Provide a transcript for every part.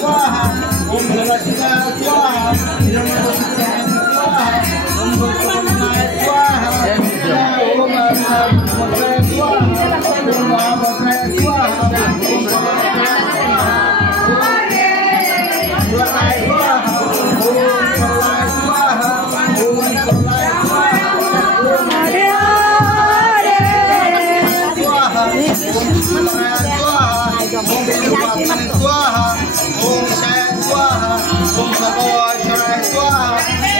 स्वाहा ओम लक्ष्मीनाय स्वाहा हिरण्यकशिपुनाय स्वाहा ओम गोत्रनाय स्वाहा ओम महाभद्राय स्वाहा ओम महाभद्राय स्वाहा ओम स्वाहा ओम शाय स्वाहा ओम भगवाय स्वाहा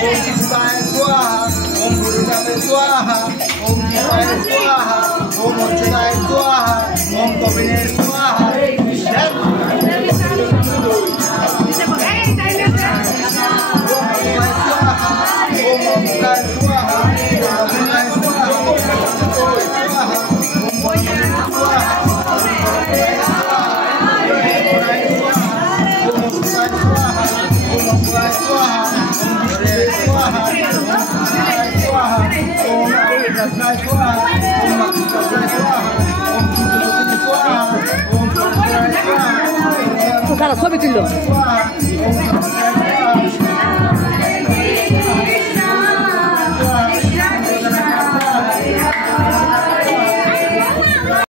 ओम कृष्णाय स्वाहा ओम गुरुदेवाय स्वाहा ओम शिवाय स्वाहा ओम अच्युताय स्वाहा ओम कपिलाय स्वाहा ছবি তুললো